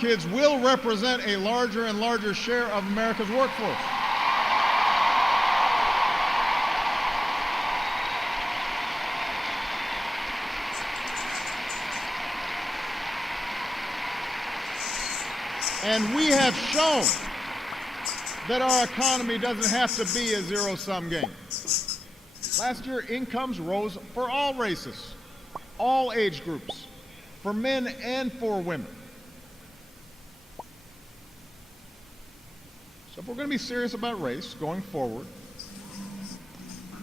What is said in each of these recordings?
kids will represent a larger and larger share of America's workforce. And we have shown that our economy doesn't have to be a zero-sum game. Last year, incomes rose for all races, all age groups, for men and for women. So if we're going to be serious about race going forward,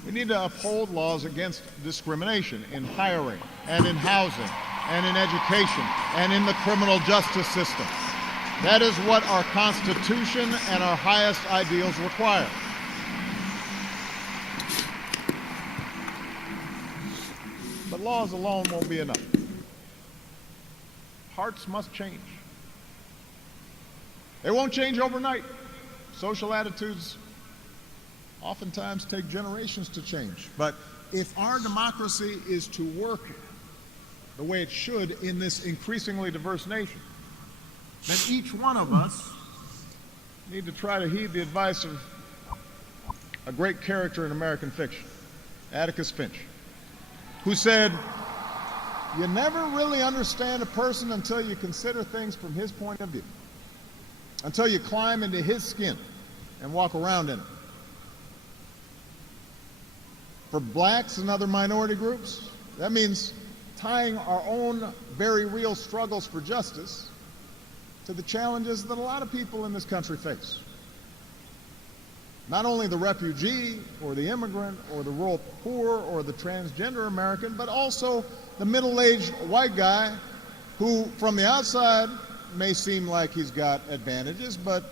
we need to uphold laws against discrimination in hiring and in housing and in education and in the criminal justice system. That is what our Constitution and our highest ideals require. But laws alone won't be enough. Hearts must change. They won't change overnight. Social attitudes oftentimes take generations to change. But if our democracy is to work the way it should in this increasingly diverse nation, then each one of us need to try to heed the advice of a great character in American fiction, Atticus Finch, who said, "You never really understand a person until you consider things from his point of view, until you climb into his skin and walk around in it." For blacks and other minority groups, that means tying our own very real struggles for justice to the challenges that a lot of people in this country face. Not only the refugee or the immigrant or the rural poor or the transgender American, but also the middle-aged white guy who, from the outside, may seem like he's got advantages, but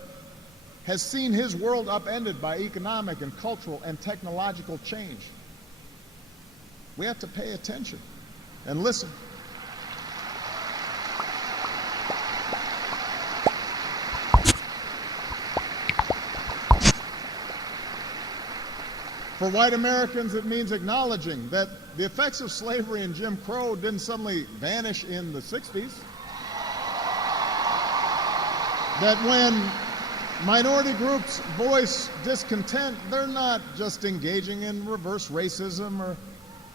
has seen his world upended by economic and cultural and technological change. We have to pay attention and listen. For white Americans, it means acknowledging that the effects of slavery and Jim Crow didn't suddenly vanish in the 60s. That when minority groups voice discontent, they're not just engaging in reverse racism or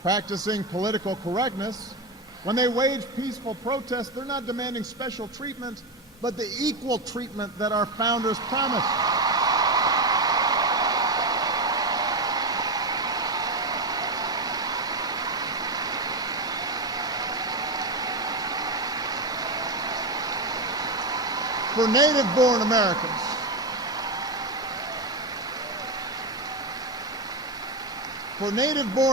practicing political correctness. When they wage peaceful protest, they're not demanding special treatment, but the equal treatment that our founders promised. For native-born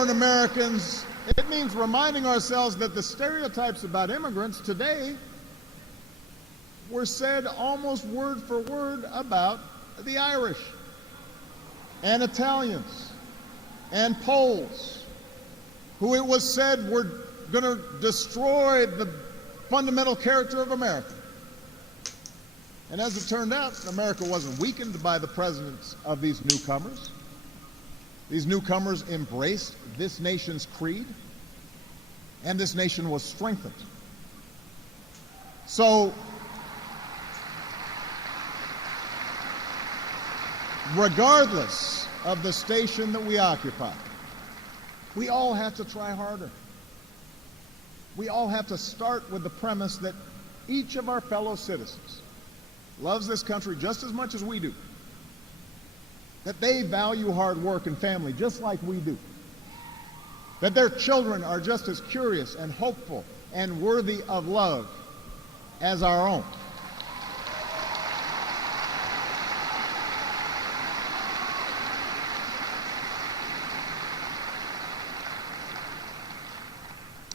Americans, it means reminding ourselves that the stereotypes about immigrants today were said almost word for word about the Irish and Italians and Poles, who it was said were going to destroy the fundamental character of America. And as it turned out, America wasn't weakened by the presence of these newcomers. These newcomers embraced this nation's creed, and this nation was strengthened. So, regardless of the station that we occupy, we all have to try harder. We all have to start with the premise that each of our fellow citizens loves this country just as much as we do, that they value hard work and family just like we do, that their children are just as curious and hopeful and worthy of love as our own.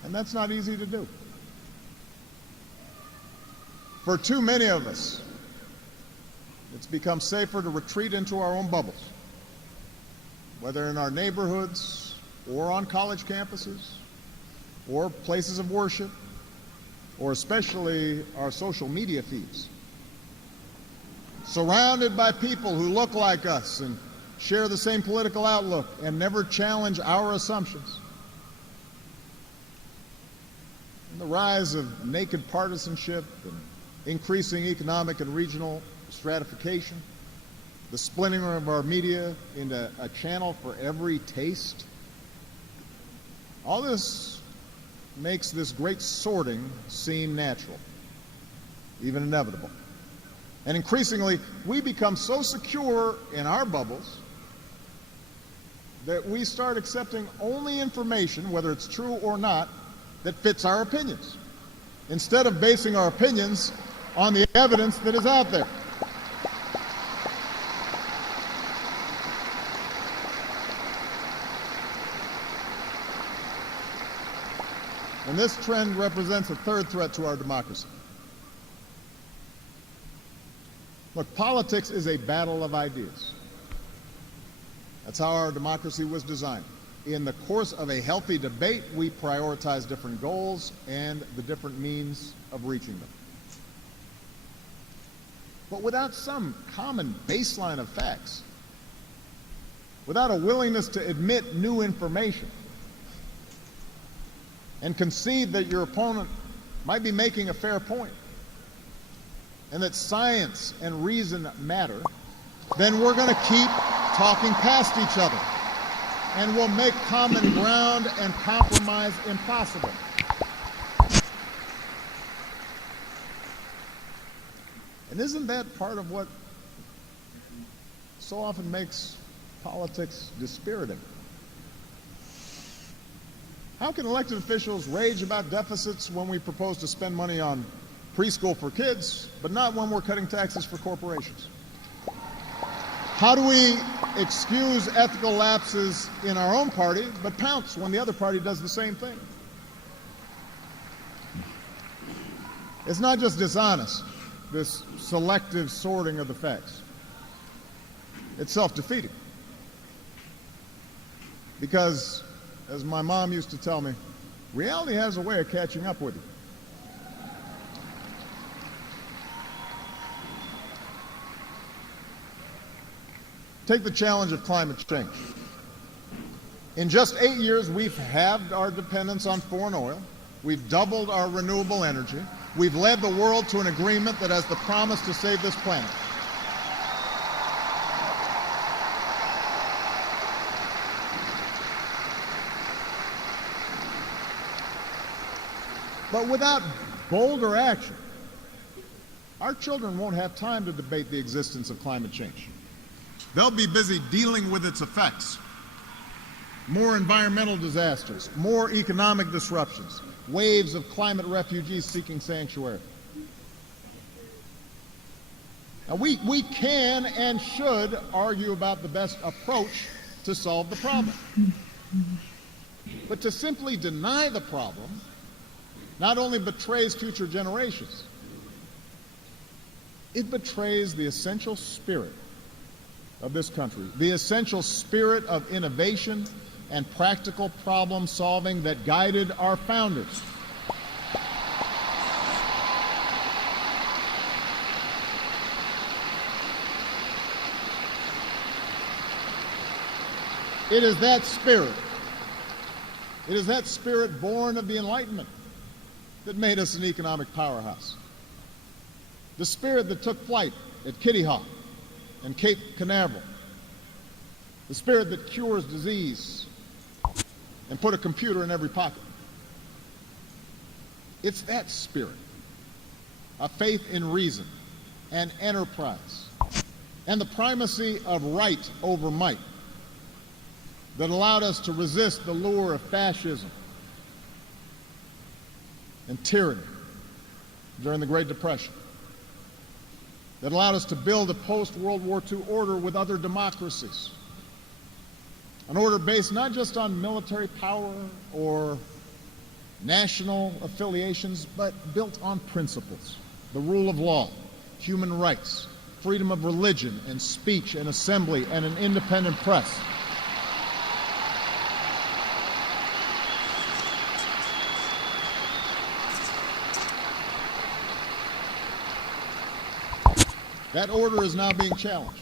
And that's not easy to do. For too many of us, it's become safer to retreat into our own bubbles, whether in our neighborhoods or on college campuses or places of worship, or especially our social media feeds. Surrounded by people who look like us and share the same political outlook and never challenge our assumptions. And the rise of naked partisanship and increasing economic and regional stratification, the splintering of our media into a channel for every taste. All this makes this great sorting seem natural, even inevitable. And increasingly, we become so secure in our bubbles that we start accepting only information, whether it's true or not, that fits our opinions, instead of basing our opinions on the evidence that is out there. And this trend represents a third threat to our democracy. Look, politics is a battle of ideas. That's how our democracy was designed. In the course of a healthy debate, we prioritize different goals and the different means of reaching them. But without some common baseline of facts, without a willingness to admit new information and concede that your opponent might be making a fair point and that science and reason matter, then we're going to keep talking past each other, and we'll make common ground and compromise impossible. And isn't that part of what so often makes politics dispiriting? How can elected officials rage about deficits when we propose to spend money on preschool for kids, but not when we're cutting taxes for corporations? How do we excuse ethical lapses in our own party, but pounce when the other party does the same thing? It's not just dishonest, this selective sorting of the facts. It's self-defeating. Because, as my mom used to tell me, reality has a way of catching up with you. Take the challenge of climate change. In just 8 years, we've halved our dependence on foreign oil. We've doubled our renewable energy. We've led the world to an agreement that has the promise to save this planet. But without bolder action, our children won't have time to debate the existence of climate change. They'll be busy dealing with its effects. More environmental disasters, more economic disruptions, waves of climate refugees seeking sanctuary. Now, we can and should argue about the best approach to solve the problem. But to simply deny the problem not only betrays future generations, it betrays the essential spirit of this country, the essential spirit of innovation and practical problem solving that guided our founders. It is that spirit born of the Enlightenment that made us an economic powerhouse. The spirit that took flight at Kitty Hawk and Cape Canaveral. The spirit that cures disease and put a computer in every pocket. It's that spirit, a faith in reason and enterprise, and the primacy of right over might that allowed us to resist the lure of fascism and tyranny during the Great Depression, that allowed us to build a post-World War II order with other democracies, an order based not just on military power or national affiliations, but built on principles: the rule of law, human rights, freedom of religion and speech and assembly, and an independent press. That order is now being challenged.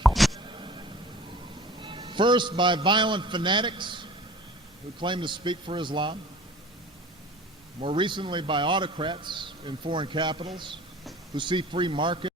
First, by violent fanatics who claim to speak for Islam. More recently, by autocrats in foreign capitals who see free market